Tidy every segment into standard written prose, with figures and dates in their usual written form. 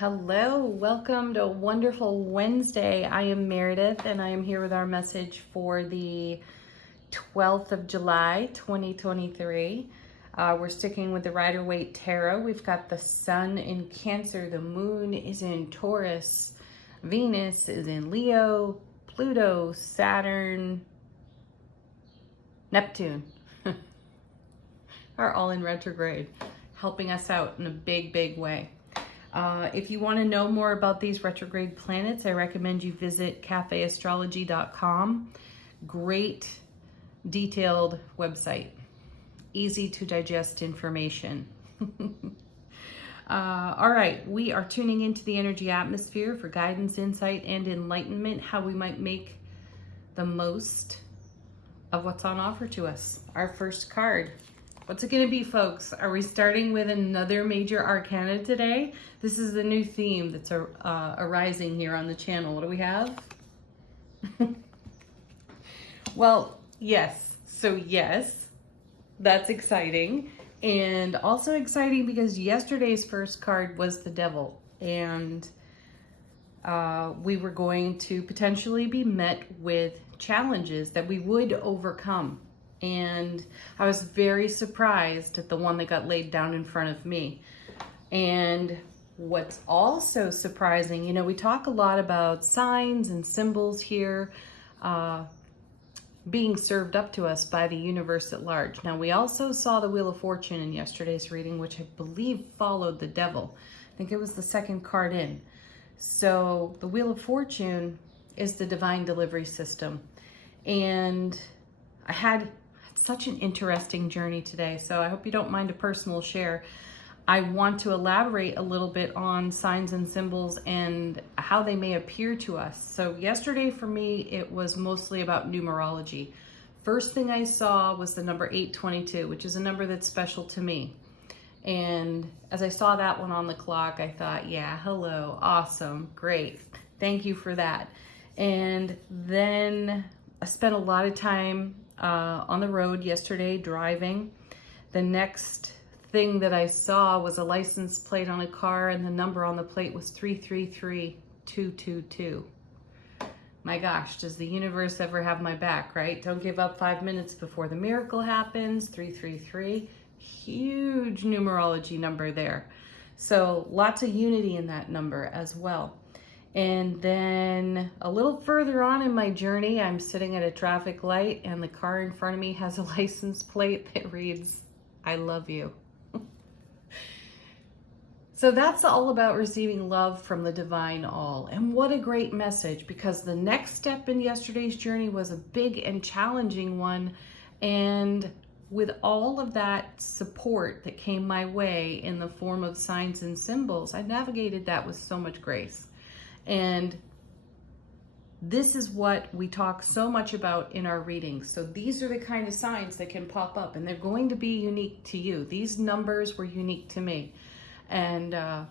Hello, welcome to a wonderful Wednesday. I am Meredith and I am here with our message for the 12th of July, 2023. We're sticking with the Rider-Waite Tarot. We've got the Sun in Cancer, the Moon is in Taurus, Venus is in Leo, Pluto, Saturn, Neptune are all in retrograde, helping us out in a big way. If you want to know more about these retrograde planets, I recommend you visit cafeastrology.com. Great detailed website, easy to digest information. All right, we are tuning into the energy atmosphere for guidance, insight, and enlightenment, how we might make the most of what's on offer to us. Our first card. What's it going to be, folks? Are we starting with another major arcana today? This is the new theme that's arising here on the channel. What do we have? Well, yes. So yes, that's exciting. And also exciting because yesterday's first card was the Devil. And we were going to potentially be met with challenges that we would overcome. And I was very surprised at the one that got laid down in front of me. And what's also surprising, we talk a lot about signs and symbols here being served up to us by the universe at large. Now, we also saw the Wheel of Fortune in yesterday's reading, which I believe followed the Devil. I think it was the second card in. So the Wheel of Fortune is the divine delivery system. And I had such an interesting journey today, so I hope you don't mind a personal share. I want to elaborate a little bit on signs and symbols and how they may appear to us. So yesterday for me, it was mostly about numerology. First thing I saw was the number 822, which is a number that's special to me. And as I saw that one on the clock, I thought, yeah, hello, awesome, great. Thank you for that. And then I spent a lot of time on the road yesterday driving. The next thing that I saw was a license plate on a car, and the number on the plate was 333222. My gosh, does the universe ever have my back, right? Don't give up 5 minutes before the miracle happens. 333, huge numerology number there. So lots of unity in that number as well. And then a little further on in my journey, I'm sitting at a traffic light and the car in front of me has a license plate that reads, I love you. So that's all about receiving love from the divine all. And what a great message, because the next step in yesterday's journey was a big and challenging one. And with all of that support that came my way in the form of signs and symbols, I navigated that with so much grace. And this is what we talk so much about in our readings. So these are the kind of signs that can pop up, and they're going to be unique to you. These numbers were unique to me. And I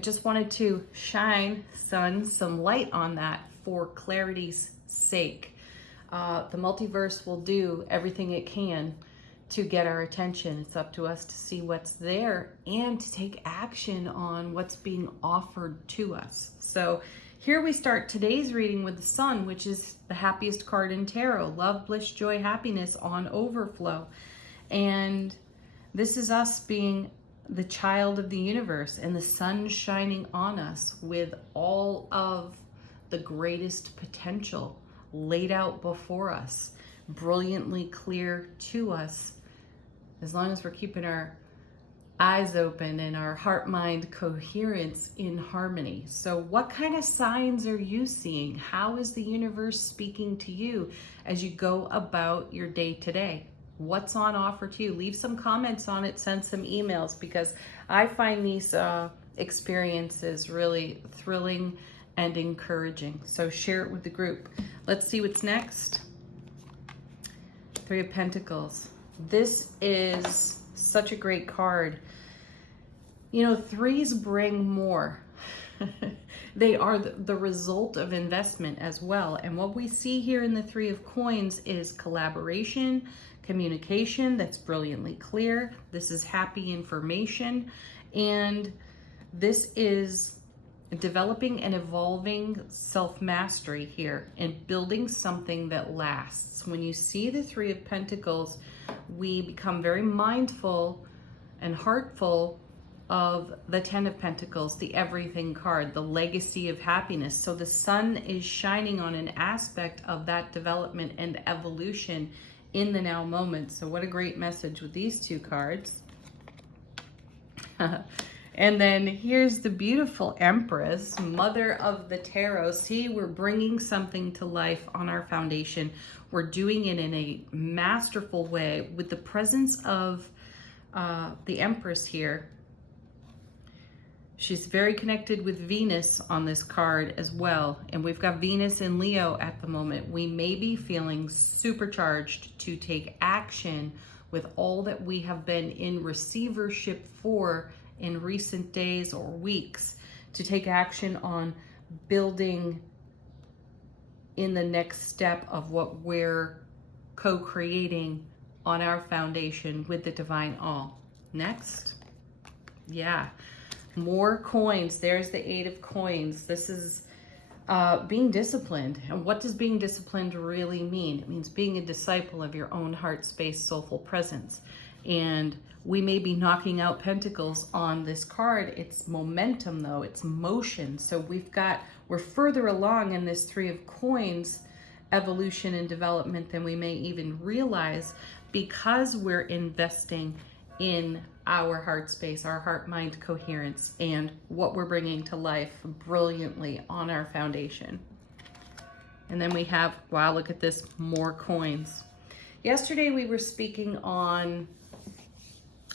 just wanted to shine some light on that for clarity's sake. The multiverse will do everything it can to get our attention. It's up to us to see what's there and to take action on what's being offered to us. So here we start today's reading with the Sun, which is the happiest card in tarot. Love, bliss, joy, happiness on overflow. And this is us being the child of the universe and the sun shining on us with all of the greatest potential laid out before us, brilliantly clear to us, as long as we're keeping our eyes open and our heart-mind coherence in harmony. So what kind of signs are you seeing? How is the universe speaking to you as you go about your day today? What's on offer to you? Leave some comments on it, send some emails, because I find these experiences really thrilling and encouraging. So share it with the group. Let's see what's next. Three of Pentacles. This is such a great card. You know, threes bring more. They are the result of investment as well. And what we see here in the Three of Coins is collaboration, communication that's brilliantly clear. This is happy information. And this is developing and evolving self-mastery here and building something that lasts. When you see the Three of Pentacles, we become very mindful and heartful of the Ten of Pentacles, the everything card, the legacy of happiness. So the sun is shining on an aspect of that development and evolution in the now moment. So what a great message with these two cards. And then here's the beautiful Empress, Mother of the Tarot. See, we're bringing something to life on our foundation. We're doing it in a masterful way with the presence of the Empress here. She's very connected with Venus on this card as well. And we've got Venus in Leo at the moment. We may be feeling supercharged to take action with all that we have been in receivership for in recent days or weeks, to take action on building in the next step of what we're co-creating on our foundation with the Divine All. Next. Yeah. More coins. There's the Eight of Coins. This is being disciplined. And what does being disciplined really mean? It means being a disciple of your own heart space, soulful presence. And we may be knocking out pentacles on this card. It's momentum though, it's motion. So we're further along in this Three of Coins evolution and development than we may even realize, because we're investing in our heart space, our heart-mind coherence, and what we're bringing to life brilliantly on our foundation. And then we have, wow, look at this, more coins. Yesterday we were speaking on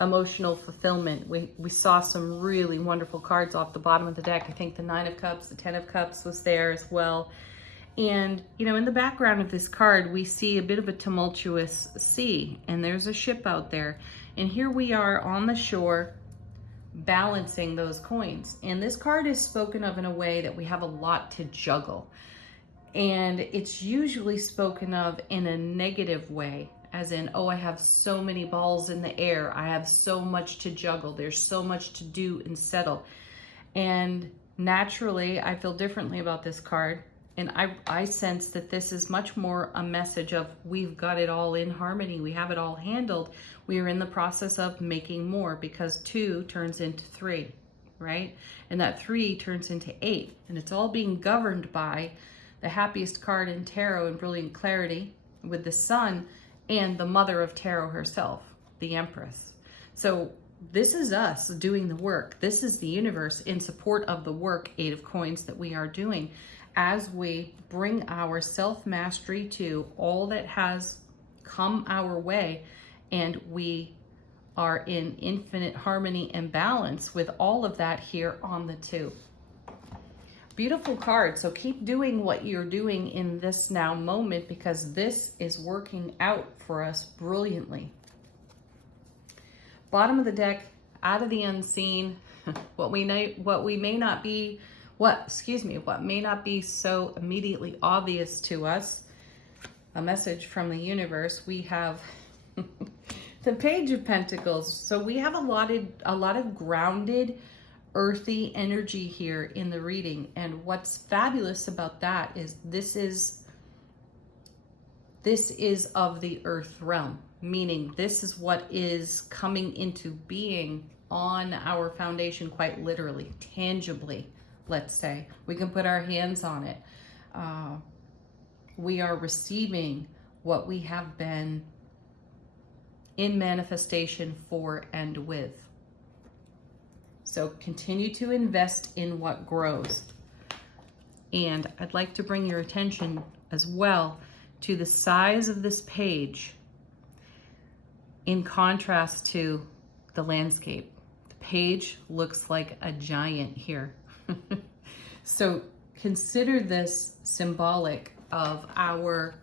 emotional fulfillment. We saw some really wonderful cards off the bottom of the deck. I think the Nine of Cups, the Ten of Cups was there as well. And, you know, in the background of this card, we see a bit of a tumultuous sea, and there's a ship out there. And here we are on the shore balancing those coins. And this card is spoken of in a way that we have a lot to juggle. And it's usually spoken of in a negative way, as in, oh, I have so many balls in the air. I have so much to juggle. There's so much to do and settle. And naturally, I feel differently about this card. And I sense that this is much more a message of we've got it all in harmony. We have it all handled. We are in the process of making more, because 2 turns into 3, right? And that 3 turns into 8. And it's all being governed by the happiest card in tarot and brilliant clarity with the sun and the mother of tarot herself, the Empress. So this is us doing the work. This is the universe in support of the work, Eight of Coins, that we are doing as we bring our self-mastery to all that has come our way, and we are in infinite harmony and balance with all of that here on the 2. Beautiful card. So keep doing what you're doing in this now moment, because this is working out for us brilliantly. Bottom of the deck, out of the unseen, what may not be so immediately obvious to us. A message from the universe. We have the Page of Pentacles. So we have a lot of grounded, earthy energy here in the reading. And what's fabulous about that is this is of the earth realm, meaning this is what is coming into being on our foundation, quite literally, tangibly, let's say. We can put our hands on it. We are receiving what we have been in manifestation for and with. So continue to invest in what grows. And I'd like to bring your attention as well to the size of this page in contrast to the landscape. The page looks like a giant here. So consider this symbolic of our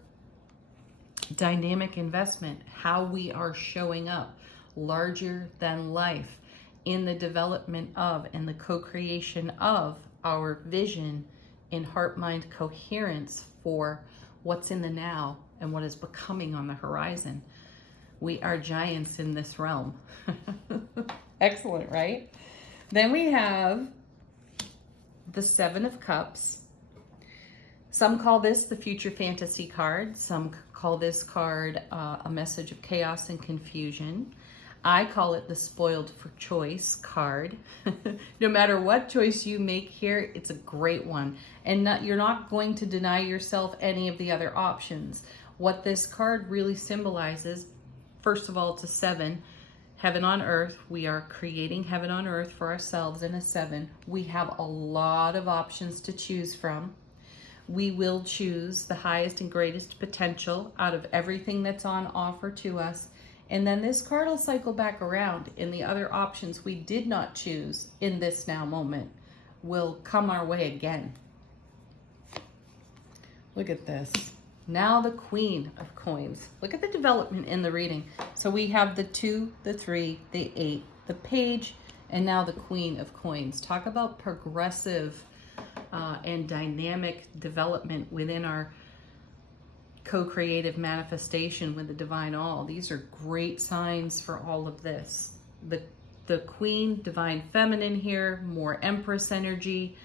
dynamic investment, how we are showing up larger than life in the development of and the co-creation of our vision in heart-mind coherence for what's in the now and what is becoming on the horizon. We are giants in this realm. Excellent, right? Then we have the Seven of Cups. Some call this the Future Fantasy card. Some call this card a message of chaos and confusion. I call it the Spoiled for Choice card. No matter what choice you make here, it's a great one. And you're not going to deny yourself any of the other options. What this card really symbolizes, first of all, it's a 7. Heaven on earth. We are creating heaven on earth for ourselves in a 7. We have a lot of options to choose from. We will choose the highest and greatest potential out of everything that's on offer to us. And then this card will cycle back around, and the other options we did not choose in this now moment will come our way again. Look at this. Now the Queen of Coins. Look at the development in the reading. So we have the 2, the 3, the 8, the Page, and now the Queen of Coins. Talk about progressive and dynamic development within our co-creative manifestation with the Divine All. These are great signs for all of this. The Queen, Divine Feminine here, more Empress energy.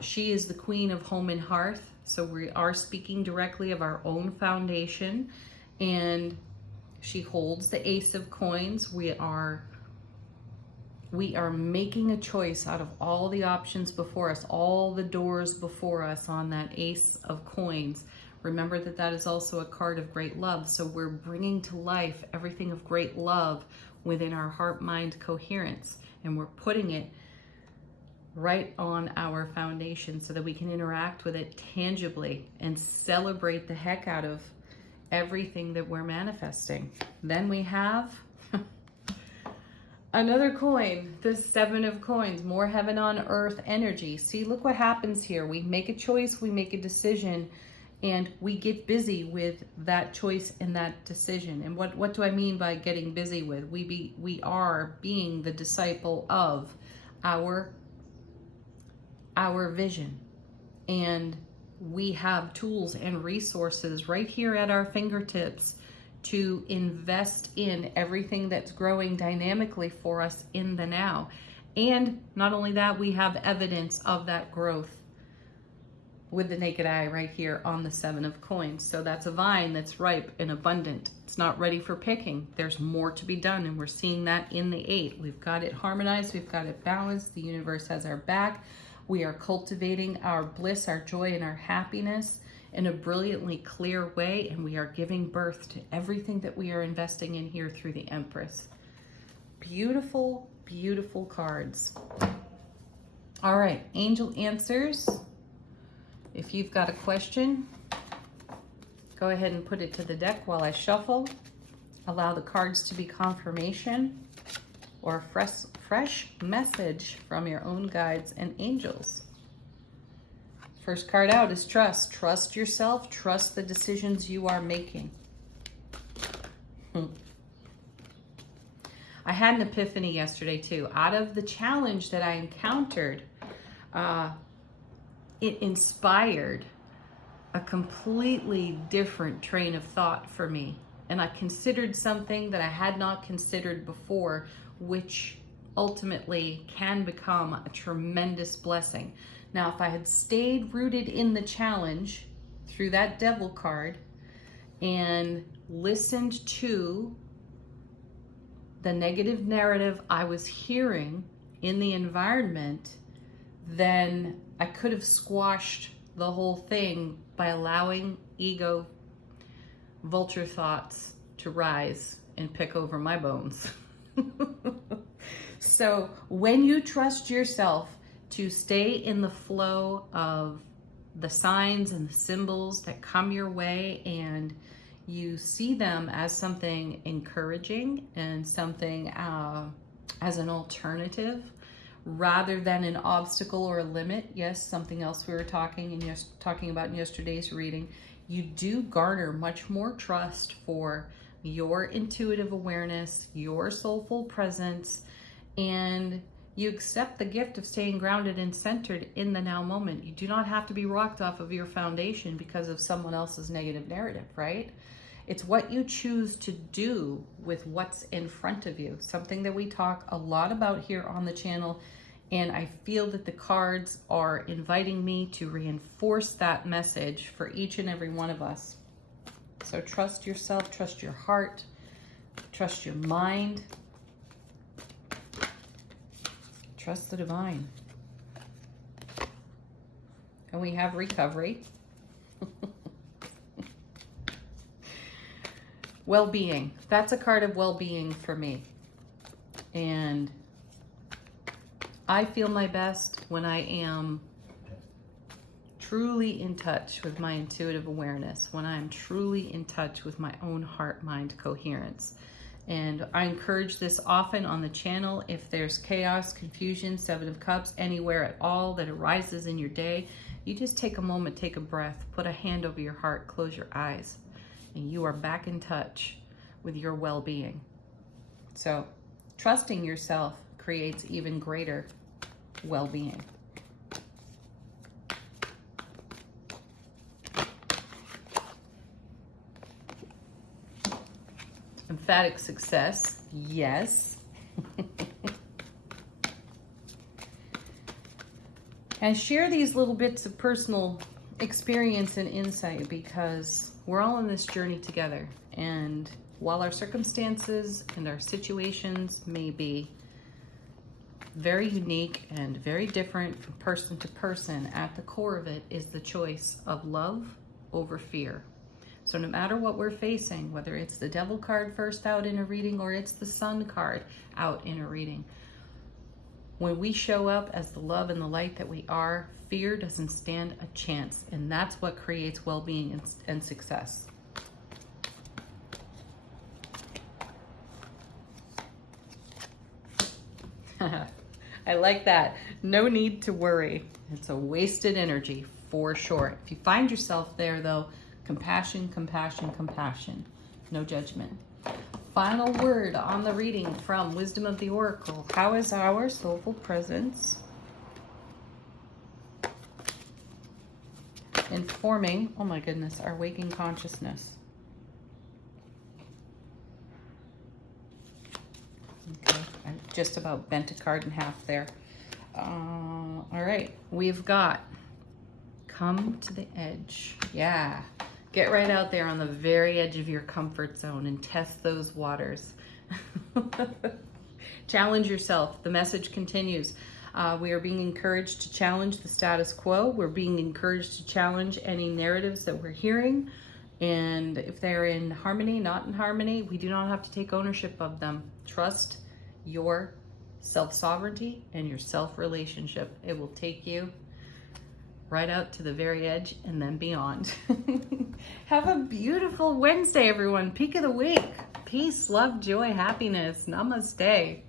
She is the Queen of Home and Hearth. So we are speaking directly of our own foundation, and she holds the Ace of Coins. We are making a choice out of all the options before us, all the doors before us on that Ace of Coins. Remember that that is also a card of great love. So we're bringing to life everything of great love within our heart-mind coherence, and we're putting it right on our foundation so that we can interact with it tangibly and celebrate the heck out of everything that we're manifesting. Then we have another coin, the 7 of Coins, more heaven on earth energy. See, look what happens here. We make a choice, we make a decision, and we get busy with that choice and that decision. And what do I mean by getting busy with? We are being the disciple of our vision. And we have tools and resources right here at our fingertips to invest in everything that's growing dynamically for us in the now. And not only that, we have evidence of that growth with the naked eye right here on the 7 of Coins. So that's a vine that's ripe and abundant. It's not ready for picking. There's more to be done, and we're seeing that in the 8. We've got it harmonized, we've got it balanced, the universe has our back. We are cultivating our bliss, our joy, and our happiness in a brilliantly clear way, and we are giving birth to everything that we are investing in here through the Empress. Beautiful, beautiful cards. All right, angel answers. If you've got a question, go ahead and put it to the deck while I shuffle. Allow the cards to be confirmation or a fresh message from your own guides and angels. First card out is trust. Trust yourself. Trust the decisions you are making. I had an epiphany yesterday too. Out of the challenge that I encountered, it inspired a completely different train of thought for me. And I considered something that I had not considered before, which ultimately can become a tremendous blessing. Now, if I had stayed rooted in the challenge through that Devil card and listened to the negative narrative I was hearing in the environment, then I could have squashed the whole thing by allowing ego vulture thoughts to rise and pick over my bones. So when you trust yourself to stay in the flow of the signs and the symbols that come your way, and you see them as something encouraging and something as an alternative rather than an obstacle or a limit. Yes, something else we were talking about in yesterday's reading. You do garner much more trust for your intuitive awareness, your soulful presence, and you accept the gift of staying grounded and centered in the now moment. You do not have to be rocked off of your foundation because of someone else's negative narrative, right? It's what you choose to do with what's in front of you. Something that we talk a lot about here on the channel And I feel that the cards are inviting me to reinforce that message for each and every one of us. So trust yourself, trust your heart, trust your mind, trust the divine. And we have recovery. Well-being. That's a card of well-being for me. And I feel my best when I am truly in touch with my intuitive awareness, when I'm truly in touch with my own heart-mind coherence. And I encourage this often on the channel. If there's chaos, confusion, Seven of Cups, anywhere at all that arises in your day, you just take a moment, take a breath, put a hand over your heart, close your eyes, and you are back in touch with your well-being. So trusting yourself creates even greater well-being. Emphatic success, yes. I share these little bits of personal experience and insight because we're all on this journey together. And while our circumstances and our situations may be very unique and very different from person to person, at the core of it is the choice of love over fear. So no matter what we're facing, whether it's the Devil card first out in a reading or it's the Sun card out in a reading, when we show up as the love and the light that we are, fear doesn't stand a chance. And that's what creates well-being and success. I like that. No need to worry. It's a wasted energy for sure. If you find yourself there though, compassion, compassion, compassion. No judgment. Final word on the reading from Wisdom of the Oracle. How is our soulful presence informing, oh my goodness, our waking consciousness? Okay, I just about bent a card in half there. All right, we've got come to the edge. Yeah. Get right out there on the very edge of your comfort zone and test those waters. Challenge yourself. The message continues. We are being encouraged to challenge the status quo. We're being encouraged to challenge any narratives that we're hearing. And if they're in harmony, not in harmony, we do not have to take ownership of them. Trust your self-sovereignty and your self-relationship. It will take you right out to the very edge and then beyond. Have a beautiful Wednesday, everyone. Peak of the week. Peace, love, joy, happiness. Namaste.